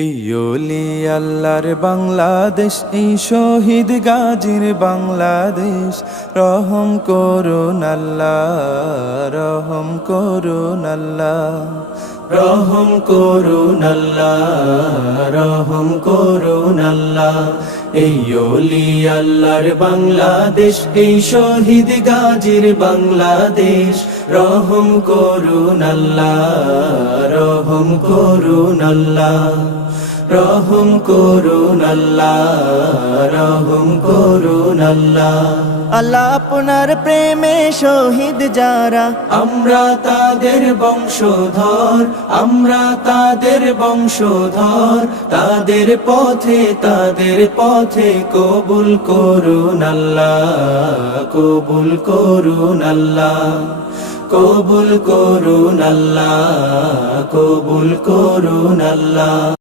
এই ওলি আল্লাহর বাংলাদেশ, এই শহীদ গাজীর বাংলাদেশ। রহম করুন আল্লাহ, রহম করুন আল্লাহ, রহম করুন আল্লাহ, রহম করুন আল্লাহ। এই ওলি আল্লাহর বাংলাদেশ, এই শহীদ গাজীর বাংলাদেশ। রহম করুন আল্লাহ, রহম করুন আল্লাহ, রহম করুন আল্লাহ, রহম করুন আল্লাহ। আল্লাহ আপনার প্রেমে শহীদ যারা, আমরা তাদের বংশধর, আমরা তাদের বংশধর। তাদের পথে কবুল করুন আল্লাহ, কবুল করুন আল্লাহ, কবুল করুন আল্লাহ, কবুল করুন আল্লাহ।